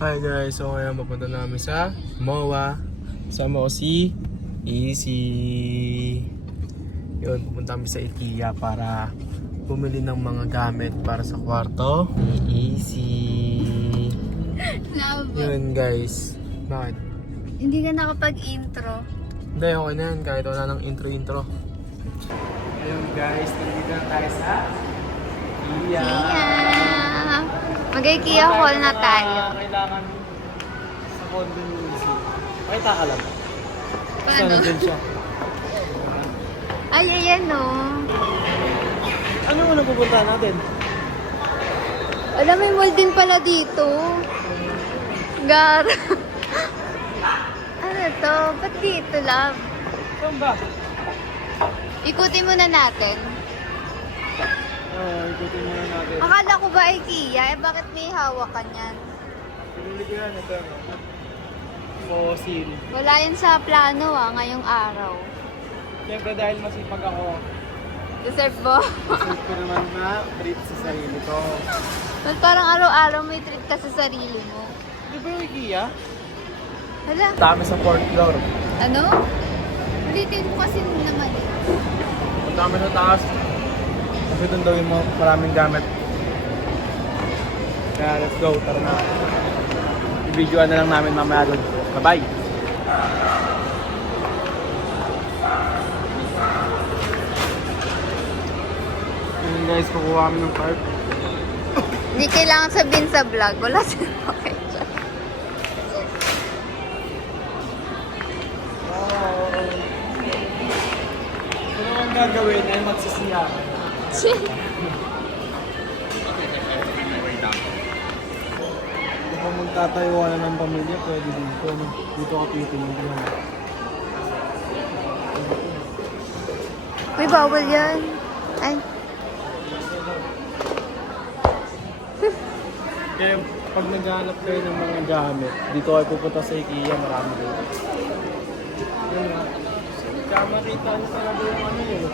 Hi guys, so ngayon papunta namin sa MOA. Kasama ko si Easy. Yun, pupunta kami sa IKEA para bumili ng mga gamit para sa kwarto ni Easy. Yun guys. Bakit? Hindi ka nakapag-intro. Hindi, okay na yan. Kahit wala ng intro-intro. Ayun guys, nandito na tayo sa IKEA. Mag-IKEA haul na tayo. Kailangan sa condo ni Easy. Pakita ka lang. Basta Paano? nandun siya. Ay, ayan o. Ano muna pupunta natin? Alam, may mall din pala dito. Gar. Ano to? Ba't dito, love? Saan ba? Ikutin muna natin. Oo, ikutin muna natin. Akala ko ba IKEA? Eh, bakit may hawak ka niyan? Pinili ko yan, ito. Fossil. Wala yan sa plano ngayong araw. Siyempre dahil masipag ako, Deserve mo? isip ko naman na treat sa sarili ko. Well, parang araw-araw may treat ka sa sarili mo. Di ba yung IKEA? Hala. Dami sa 4th floor. Ano? Ulitin mo kasi naman eh. Punta kami sa taas. Kasi doon daw yung maraming gamit. Kaya let's go, tara na. I-videoan na lang namin mamaya doon. Bye-bye! Ayun guys, kukuha kami ng card. Hindi kailangan sabihin sa vlog. Wala siya. Okay. Ano ang gagawin ay magsisiya. Kung magtatayo ka na ng pamilya, pwede dito. No? Dito ka titinigyan. Uy, bawal yan. Ay. Kaya pag naghahanap kayo ng mga gamit, dito kayo pupunta sa IKEA, marami dito. Yun nga. Kaya makita nyo talaga yung ano yun.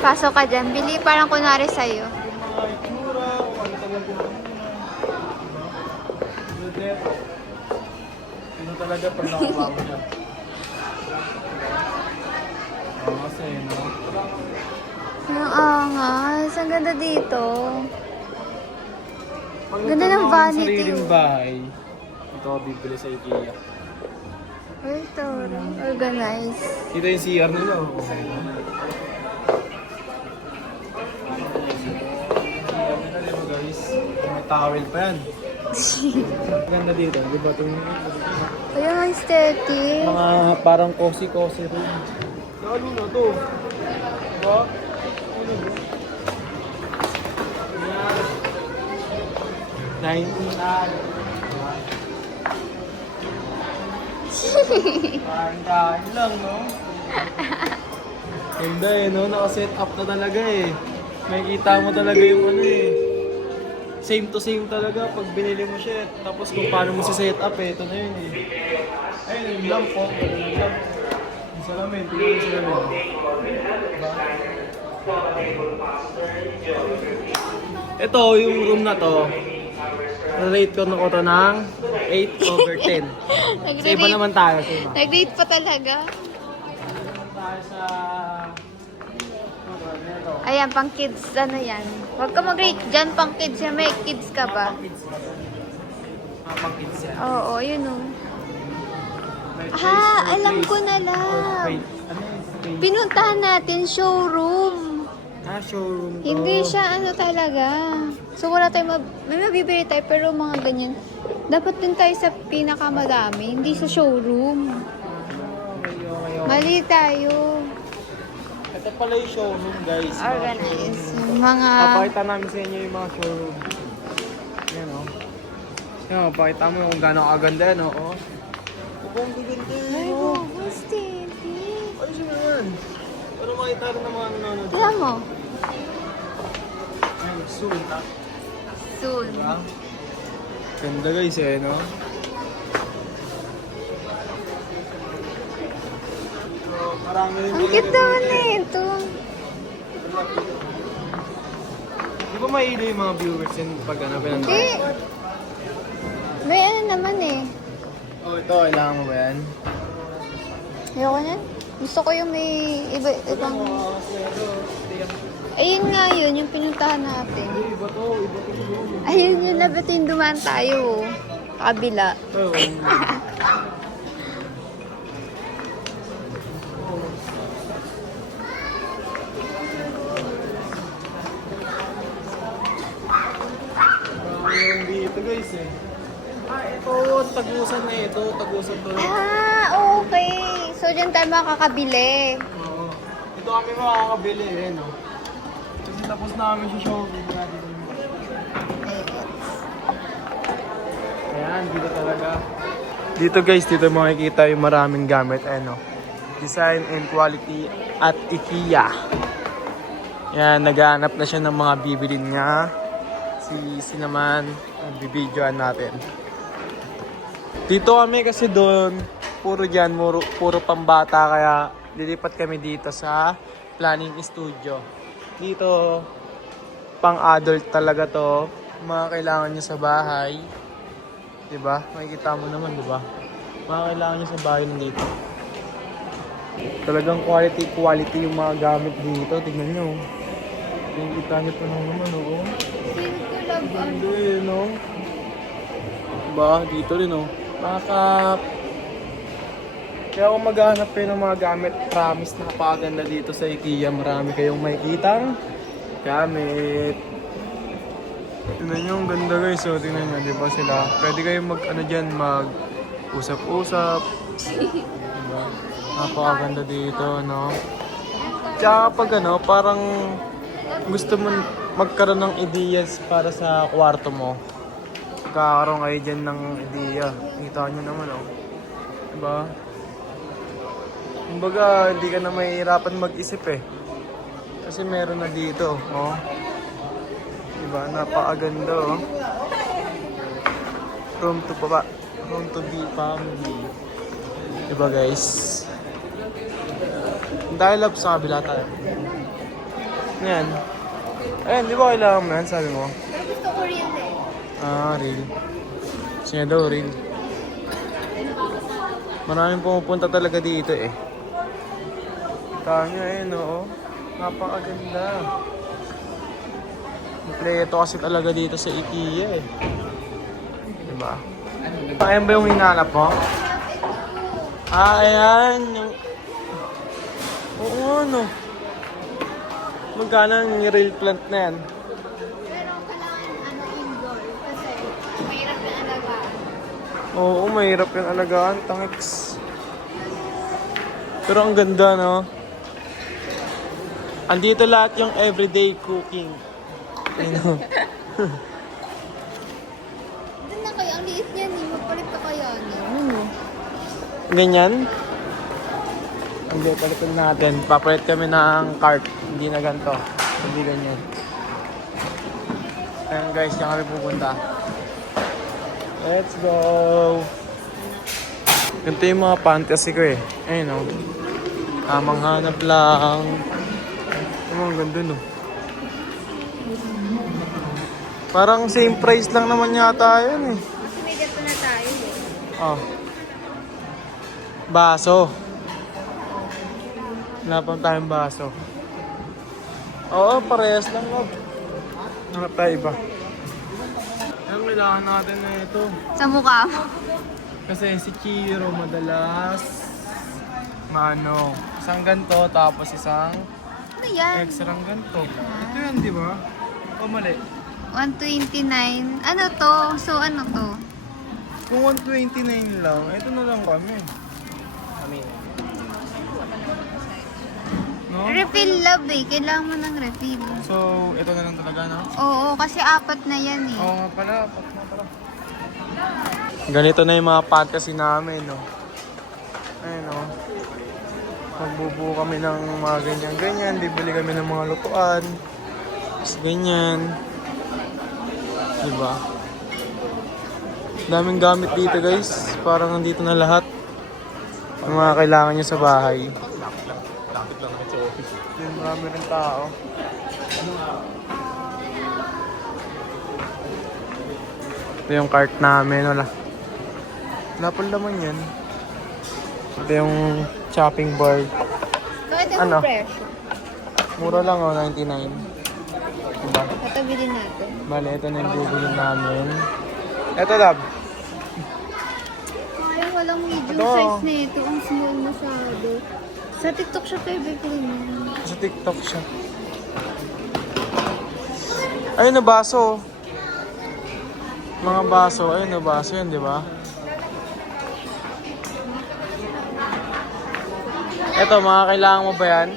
Pasok ka dyan. Bili parang kunwari sa'yo. Yung mga itura, kung ano talaga yung ano. Diba? Ano talaga pag nakuha mo siya. Oo kasi, no? Ang angas. Ang ganda dito. Pag Ganda ng nagkaroon ako vanity, sariling oh. bahay, ito ako bibili sa IKEA. Uy, ito. Organize. Ito yung CR nila, oh. Guys, may towel pa yan. Ganda dito, di ba? Uy, ang aesthetic. Mga parang cozy-cozy room. Lalo na to. Diba? Ano ba? Yan. 19 an. Diba? Parang dahil lang, no? Ganda eh, no? Naka-set up na talaga eh. Makikita mo talaga yung ano eh. Same to same talaga pag binili mo siya. Tapos kung paano mo si-set up eh, ito na yun eh. Ayun, yung lamp po. Yung lamp. Yung salamin, tingnan yung salamin. Diba? Ito, yung room na to, rate ko na ko to ng 8/10. Sa iba naman tayo, sa iba. Nag-rate pa talaga. Tayo sa... Ayan, pang kids. Ano yan? Huwag ka mag-rate dyan. Pang kids yan. May kids ka ba? Pang kids yan. Oo, yun o. May Ah, place, alam place, ko na or lang. space. Ano yung space? Pinuntahan natin showroom. Showroom to. Hindi siya ano talaga. So wala tayong may mabibili tayo pero mga ganyan. Dapat dun tayo sa pinakamadami, hindi sa showroom. Okay. Mali tayo. Ito pala yung showroom, guys. Mga Organize. showroom to. Mga... Papakita namin sa inyo yung mga showroom. Yan o. Yan o, pakita mo kung gano'ng kaganda yan o. Ang gaganda yan Ay, o. wow, steady. Ano siya yan? Ano makita rin ng mga nanonood? Tignan mo. Ay, soon ha. Soon. Diba? Ganda guys eh, no? So, marami rin Ang cute naman na ito. Di ba mailo yung mga viewers yun pag ano, Hindi. May ano naman eh. Oh, ito, kailangan mo ba yan? Ayoko na. Gusto ko yung may ibang... Ayun nga yun, yung pinuntahan natin. Iba to. Ayun yun, nabatin dumaan tayo. Kabila. Oo. Yung dito guys eh. Ito, tagusan na ito. Tagusan to. Ah, okay. So, dyan tayo makakabili. Oo. Ito kami makakabili eh, no? Kasi tapos namin si shopping natin. Ayan, dito talaga. Dito guys, dito makikita yung maraming gamit. Ano? Design and quality at IKEA. Yan, naghahanap na siya ng mga bibilin niya. Si naman, bibidyoan natin. Dito kami kasi doon, puro dyan, puro pambata. Kaya lilipat kami dito sa planning studio. Dito, pang adult talaga to. Mga kailangan nyo sa bahay. Diba? Makikita mo naman, diba? Mga kailangan nyo sa bahay nandito. Talagang quality yung mga gamit dito. Tignan nyo. Kita nyo pa naman, oo. Ganda eh, no? Diba? Dito rin, no? Kaya kung maghahanap kayo ng mga gamit, promise napakaganda dito sa IKEA. Marami kayong makikitang gamit. Tingnan nyo, ang ganda guys. So, tingnan nyo, di ba sila? Pwede kayong mag-usap-usap. Diba? Napakaganda dito, no? Tsaka pag parang gusto mo magkaroon ng ideas para sa kwarto mo. Kakaroon kayo dyan ng ideya. Kita nyo naman, oh. Diba? Kumbaga, hindi ka na mahihirapan mag-isip eh. Kasi meron na dito, oh. Diba? Napakaganda, oh. Room to be family. Diba, guys? Dahil love sa kabila tayo. Yan. Ayun, di ba kailangan mo yan, sabi mo? Gusto ko rin eh. Ah, real. Siya daw, real. Maraming pumupunta talaga dito eh. Kanya eh, no? Napakaganda. Kompleto kasi talaga dito sa IKEA eh. Diba? Ayan ba yung hinanap mo? Ah, ayan. Yung... Oo, no. Magkano ang real plant na yan? Pero kailangan indoor kasi mahirap na alagaan. Oo, mahirap yung alagaan. Tangix. Pero ang ganda, no? Andito lahat yung everyday cooking. You know? Doon na kayo, ang liit niyan eh. Magpalit ka kaya niya. Ganyan? Hindi, palitin natin. Papalit kami ng cart. Hindi na ganito. Hindi ganyan. Ayan guys, yan kami pupunta. Let's go! Ganito yung mga fantasy ko eh. Ayun o. Tamang hanap lang. Ang ganda no. Parang same price lang naman yata yun eh. Kasi may gato na tayo eh. Oh. Baso. Wala pang tayong baso. Oo, parehas lang. Hanap tayo iba. Ang kailangan natin na ito. Sa mukha mo. Kasi si Chiro madalas isang ganto tapos isang Ano yan? extra ganto. Ito yan, di ba? O mali? 129. Ano to? So ano to? Kung 129 lang, ito na lang kami. No? Refill love eh. Kailangan mo ng refill. So, ito na lang talaga, no? Oo, kasi apat na yan eh. Oo nga pala, apat na pala. Ganito na yung mga fantasy namin, no? Ayun, no? Magbubuo kami ng mga ganyan-ganyan. Bibili kami ng mga lutuan. Tapos ganyan. Diba? Daming gamit dito, guys. Parang nandito na lahat. Yung mga kailangan nyo sa bahay. Lapit lang sa office. Yung marami rin tao. Ito yung cart namin. Wala. Napal naman yan. Ito yung chopping board. Bakit Ano? yung presyo? Mura lang oh, 99. Diba? Ito bilhin natin. Bale, ito na yung bubulin namin. Ito, love. Ay, walang medium Ito. size na ito. Ang small masyado. Sa TikTok siya tayo bibili mo. Sa TikTok siya. Ayun na baso. Mga baso. Ayun na baso yan, di ba? Ito, mga kailangan mo ba yan?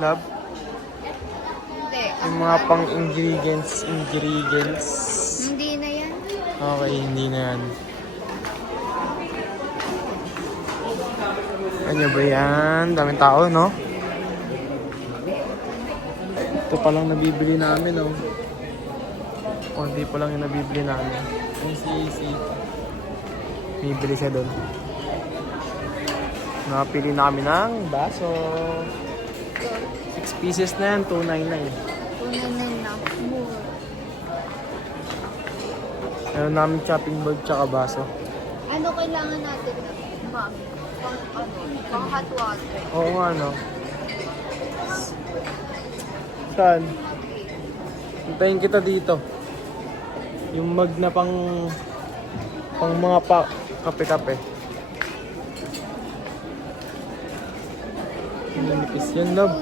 Love? Hindi. Yung mga pang-ingredients. Hindi na yan. Okay, hindi na yan. Ano ba yan? Daming tao, no? Ito pa lang nabibili namin, no? Konti pa lang yung nabibili namin. Ay, si. Bibili siya doon. Nakapili na kami ng baso. 6 pieces na yan, 299. Unanan na. More. Meron namin chopping board tsaka baso. Ano kailangan natin na? Ma'am? Pang hot water. Oo nga, no? Saan? Hintayin kita dito. Yung mug na pang mga kape-kape. Nanipis yan, love.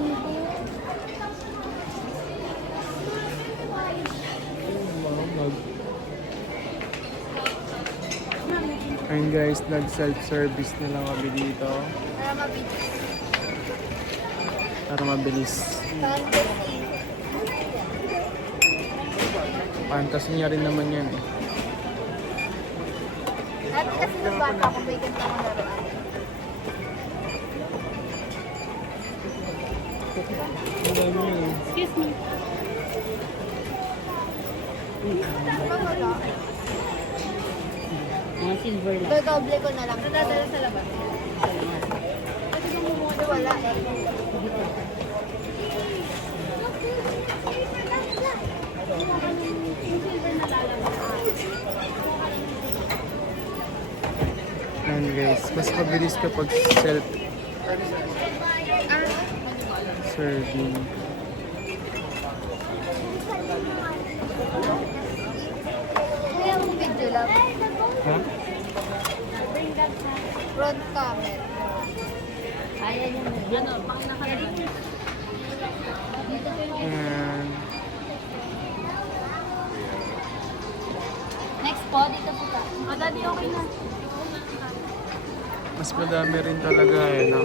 Ayun guys, nag-self-service na lang kami dito. Para mabilis. Para mabilis. Fantasy niya rin naman yan eh. Dati kasi nung bata ko, may ganito ako laruan. Excuse me. Wala. Mga silver lang. Dodoble ko na lang. Dadala sa labas. Kasi yung mumuno wala eh. Ayan guys, mas mabilis kapag self-serving. Kaya yung video lang. Ha? Front camera. Ayan yung ano, pang nakalagay. Ayan. Next po, dito po ka. Daddy, okay na. Mas madami rin talaga eh, no?